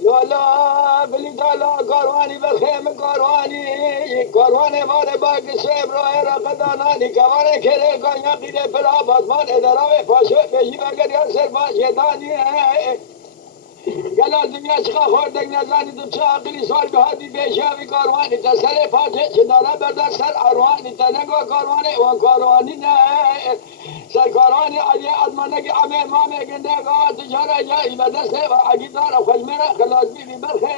لالا بلی دالا کاروانی بخیم کاروانی باره باگ سیب راه را قدانانی کمانه کره گانیا قیده پلا بازمان ادرام پاشو بشی بگر یا سر باشه دانی گلا دنیا چقا خوردک نزانی تو چه عقلی سال به حدی بیشاوی کاروانی تا سر پاچه چندانه بردن سر اروانی تا نگو کاروانی و کاروانی نه سر کاروانی علی ادمانه امه مامه گنده گاه تجاره جایی بدسته و عگیدار خوشمره خلاص بیبی برخه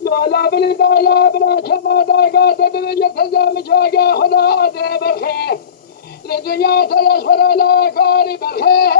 لالا بلی دالا بلا چما داگا تبیجه تزام جاگه خدا ده برخه لدنیا تلاش فرالا کاری برخه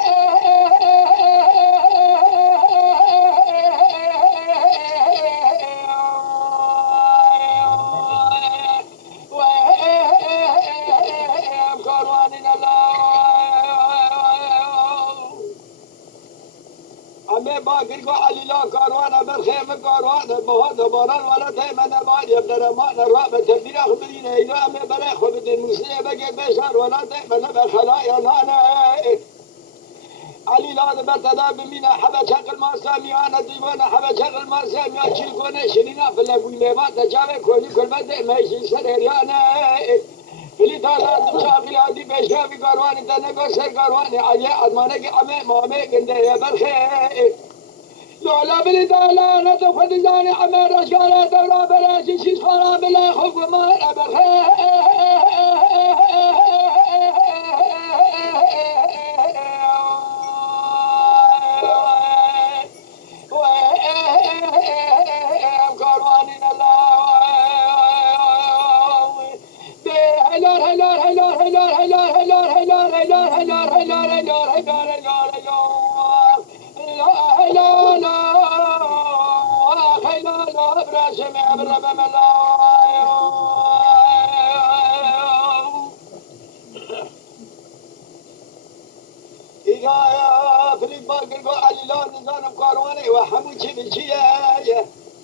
همه باقی کو علیلا کاروان برخیم کاروان بهاد باران ولا تیمن باد یبدر ما نرا به تبدیل خبرین اینا همه برای خود موسیقی بگه بشار ولا تیمن به خلایا نانه علیلا به تدا بمینا حبه شکل ما سامیان دیوان حبه شکل ما سامیان چیل کنه شنینا فلگوی لیوان تجاوه کلی کل بده میشی سر هریانه بلی دالا تو شاقی آدی بشکافی کاروانی تنگو سر کاروانی علیه ادمانه که امه مامه گنده برخه لالا بلی دالا نتو خود زانی امه رشکاره دورا برشی شیش خورا بلا خوب ما برخه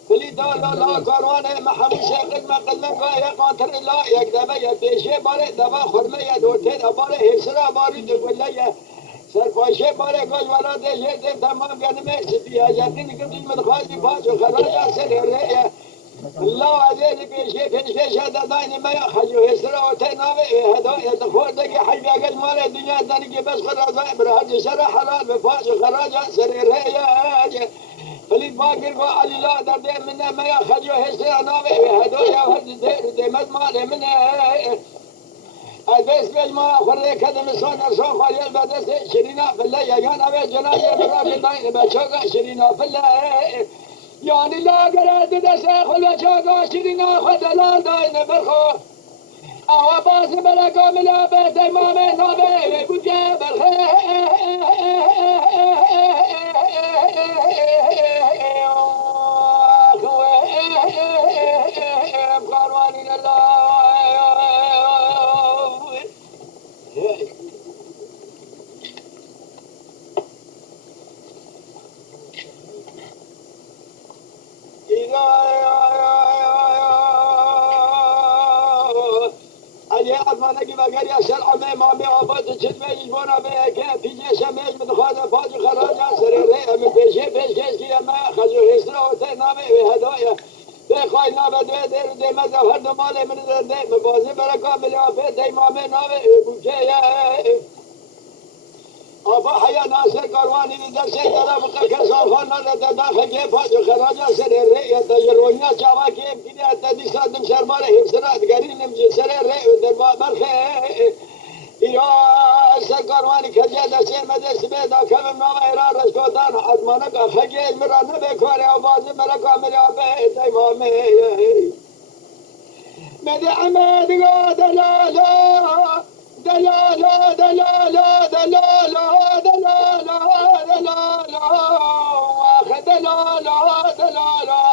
بلی دالا لا کاروانه محموش قدم قدم که یک قاطر لا یک دبه یک پیشه باره دبه خرمه یک دوته دباره حسرا باری دو گله یک سرپاشه باره گوش ولا دیشه دیم تمام گنمه سپیه یقین کدیم مدخواهی پاس و خراج سر ره الله عزیزی پیشه پیشه داداین ما خجو حسرا و تناوه هدایت خوردگی حیبی اگل مال دنیا دنگی بس خرازای برهج سر حلال و پاس و خراج سر ره ولی باقی کو علیلا در ده منه میا خجو حسرا ناوه هدایا هد ده مد مال منه بس بیش ما خورده کدم سان ارسان خواهیل بدست شرینا فله یگان اوه جنازه براک داین بچاقا شرینا فله یعنی لاغره دو دست خود بچاقا شرینا خود دلال داین برخو اوه باز برکا ملا به تیمام نابه بودگه برخه قروانی الله ادمانه که بگر یا سر امه مامه آفاد چید بیش بونا به که پیجه شمیش مدخواز پاج خراج سر ره امه پیشه پیش کش که امه خزو حسر و ته نامه و هدایه به خواهی نامه دوه دیر و دیمه زفر دماله من درده مبازی برکا ملی آفه دیمامه نامه بوچه آبا حیا ناصر کاروانی در سه طرف کسان خان در داخل که پاج خراج سر ره یا تجربه چاوا که امکانی تدی سادم شرمار حفظرات گری نمیشه سر ره در برخه یا سکاروانی کجا در سه مدرسه به داخل نام ایران رشکودان ادمانه که خجل مرانه بکاره آوازه مرا کامل آبه تیمامه مدی عمد دلالا دلالا دلالا دلالا دلالا دلالا واخ دلالا دلالا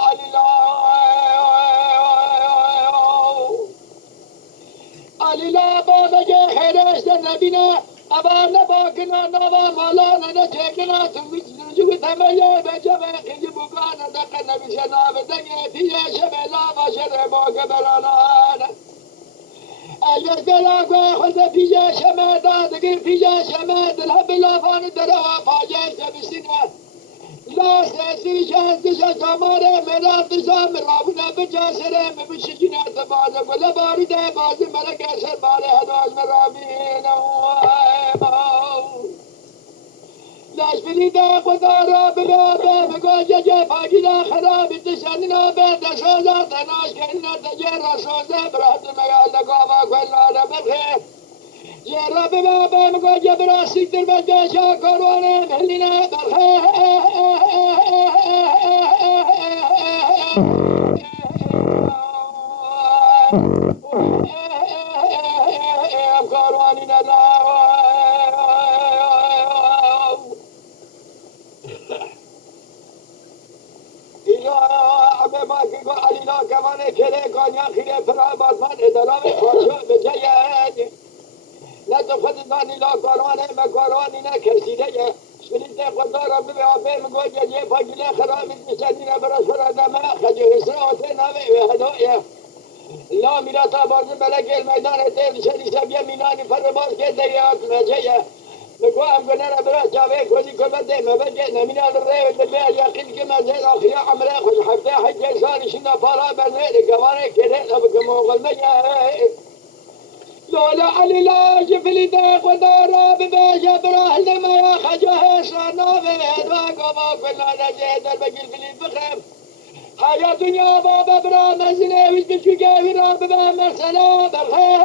علیلا بابا خیرش در نبینه نبا نبا کنا نبا مالا نه چکنا تو جو تمیه بجمه خیلی بکان دق نمیشه نابدنگه دیگه شبلا باشه با کبرانان اگر کلا خود پیجه شمه دادگی پیجه شمه دل بلافان دروا پاجه سبسینه لا سيسير شهد شمارة مراد زام رابنا بجاسرة مبشجنا تبادل ولا بارده باز ملك أسر باره هدوز مرابين لاش بليدا قدارا بلابا بقول جاجا فاقدا خراب تشاننا بيت سوزا تناش كنا تجرى سوزا براد ميال لقوما كلنا بخير يا رب بابا مقول جبرا سيكتر بجاشا كوروانا مهلنا بخير كورواننا لا علینا کمان کله کانیا خیلی فرا بادمان ادرام خواهد بجاید نه تو خود دانی لا کاروانه مکاروانی نه کسیده یه شلیت خدا را به آبه مگوید یه پاگیله خرابی میشنی نه براش فرادمه خجه حسراته نامه و هدایه لا میراتا بازی ملک المیدان تیل شدی شبیه مینانی فر باز که دیات مجیه مگو هم گنه را برا جاوه کودی کبته مبجه نمینان ره و دبه یقین که مزید آخری عمره خوش هفته حج سالشینا پارا برنه گوانه کده لبک موغل مجه لولا علی لا جفلی ده خدا را بباشه براه لما یا خجه حسانا بید و گما کلا نجه در بگیر فلی بخم حياة دنيا بابا برا منزله وش بشوقه ورا بابا مرسله بالخير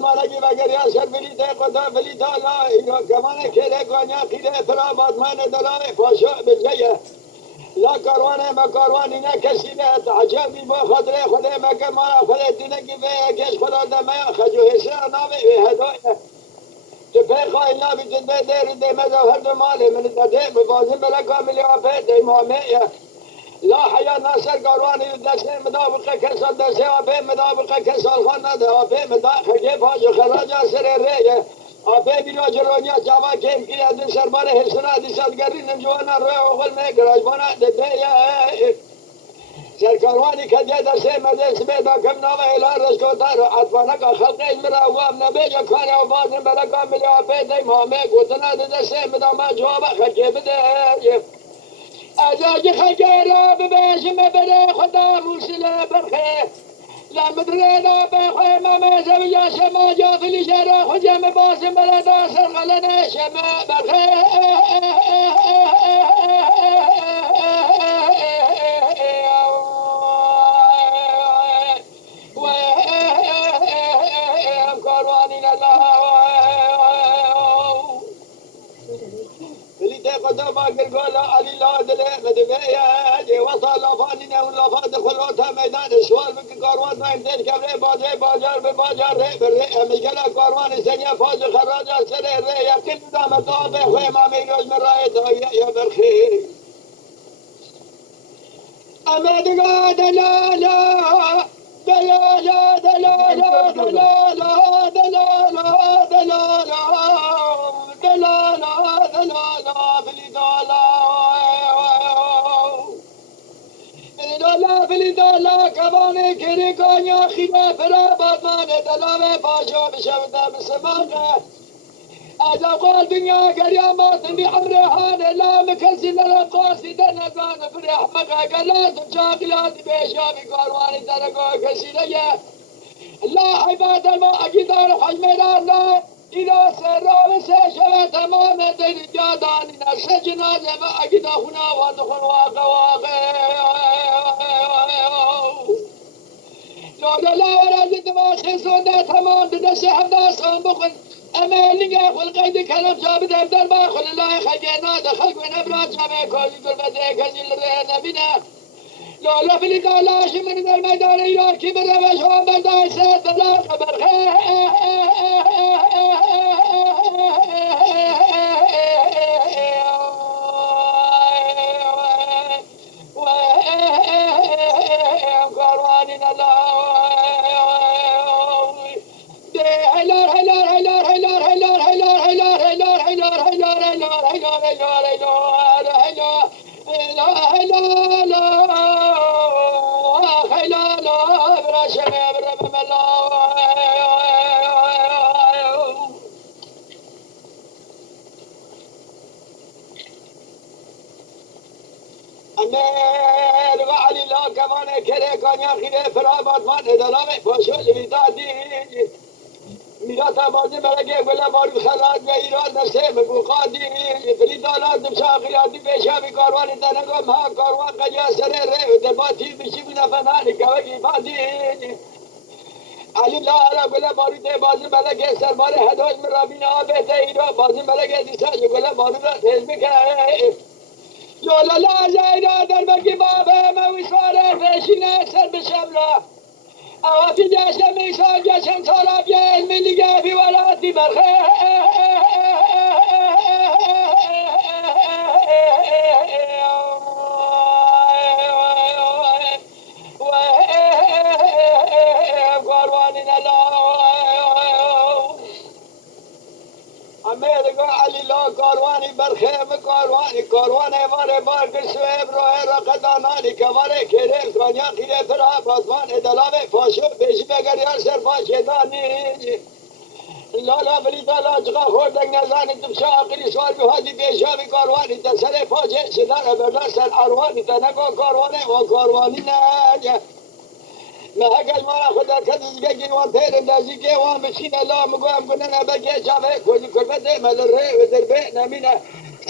مالکی بگر یا سر بلیده قدا بلیده لا اینا کمان کره گوانیا خیره فرا بادمان دلای پاشا بجیه لا کاروانه ما کاروانی نه کسی به عجبی با خاطر خود مکه ما خود دینه کی به کس خدا دم خجو حسن نام هدایه تو پیخا اینا بیتن به در دم هر دو مال من داده بازم بلا کاملی آفه امامه لا حیا ناصر کاروانی دست مدابق کسان دست آفه مدابق کسان خان نده آفه مدابق خجه پاش خراج سر ریه آفه بیرا جرونیا جاوا کم کی از سربار حسنا دیسالگری نمجوانا روی اوغل نه گراجبانا دده یا سرکاروانی کدیه دسته مدرس بیدا کم نام اعلان رشکوتار اطفانه کا خلق علم را اوام نبی جکانی و بازم بلکا ملی آفه دی مامه گوتنا دسته مداما جواب خجه بده ازاج خجه را ببشم بره خدا موسیله برخه لا مدرينا بخيم ما زوجة شما جافل شرا خجم باسم بلدا سرغلنا شما بخير قدام قال علي لا دله مدبيه وصل لافاننا واللافات خلوتها ميدان السؤال من كاروان ما يمدن كبره بازار ببازار ري مجلا كاروان سنيا فاز خراج سر ري يقين دام طابه خيمه ميروز من رايه يا بالخير امد قاد لا لا دلالا دلالا دلالا دلالا دلالا دلالا دلالا دلالا دلالا كباني كري كانيا خيبه فرا بادمان دلاوه پاشا بشوده بسمانه اذا قال دنيا قريامات بعمرهان لا مكسي لنا قاسي دنقان فرح مقاقلات وشاقلات بيشامي قارواني درقو كسيلية لا عباد الماء قدار حجمنا لا إذا سروا وسيشوا تماما دنجادان نسجنا زما قدا هنا ودخل واقع لا ورد ما سيسونا تمام دسي حمدا صام بخل أمالي والقيد كلام جابد أبدال باخل الله خجينا دخل ونبرا جامع كل قلبة كزيل رينا بنا لالا فلی دالاش من در میدان ایران کی بره و شما برداشت دلا خبر قروانی نلا هلار هلار هلار هلار هلار هلار هلار هلار هلار هلار هلار هلار هلار هلار امیر و علی لا کمان کره کانیا خیره فرا بادمان ادالامه پاشو لویدادی میراث بازی برای گل بارو خلات و ایران نسه بقادی فلی دالات شاقیاتی پیشامی کاروان تنگو ما کاروان قیا سر ره دباتی بشی بنا فنانی کوی بادی علی لا علا گل بارو ته بازی برای سربار هداش مرابین آبه ته ایران بازی برای دیسا گل بارو را تیز بکره لولا لا زایدا در بکی بابه موسواره پیشینه سر بشملا اوافي جاشم ميسان جاشم صلاب يا الملي في ولاتي برخي امریکا علی لا کاروانی برخیم کاروانی واره بار کسوه روح رقدانانی کماره کره کانیا خیره فرا بازمان ادلامه فاشو بیشی بگریان سر فاشدانی لالا فریدا لاجقا خوردن نزانی تبشا آخری سوال بهادی بیشامی کاروانی تسر فاشه شدن بردن سر اروانی تنگو کاروانی و کاروانی نه محقق ما خدا کدی که وان تیر اندازی که وان بشین الله مگوام کنن بگه جامه کلی کلمت مل ره و دربه نمینه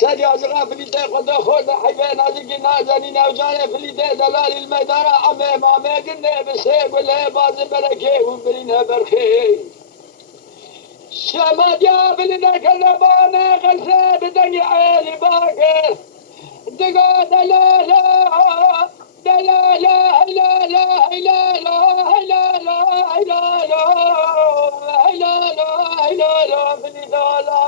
سری آزغا فلیته خدا خورد حیبه نازی نازنی نوجان فلیته دلال المیدان امه مامه گنده بسه گله باز برکه و برینه برخه شمادیا فلیته کلبانه قلسه بدنی عیلی باکر دقا دلالا دلالا هلالا هلالا هلالا هلالا هلالا هلالا فلدالا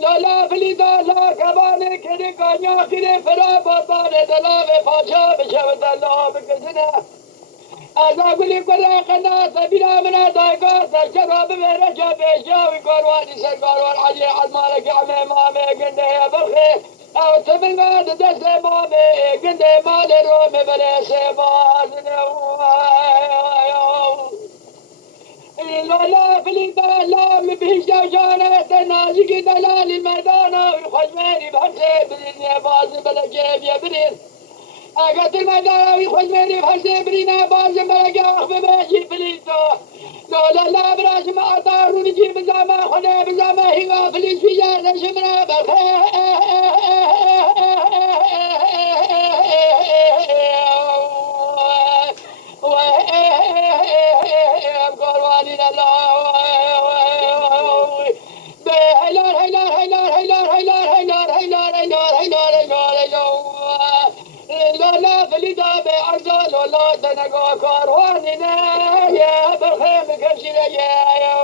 لالا فلدالا كباني كده كانيا كده فرا بابانه دلا بفاشا بشو دلا بكزنه أنا أقول لك ولا قناة بلا من دايقات الشباب برجع بيشاوي قرواني سر قروان عجي عالمالك عمي مامي قنده يا بخي أو تبل ما تدس مامي قنده مال رومي بلي سيباز لا فلي لا مبهجة وجانة نازق دلال الميدان والخجماني بحسي بالدنيا باز بلا جيب يا بريد اگه المداوي خود مني بحسي برينا باز مرقا اخبي باشي فليتو لولا لا براش ما اطار ونجي بزاما خدا بزاما هوا فليت في جارة شمرا بخي قرواني لا هيلار هيلار هيلار هيلار هيلار هيلار هيلار هيلار هيلار هيلار هيلار لا فليدا بأرزال ولا تنقى كارواننا يا بالخيم كشريا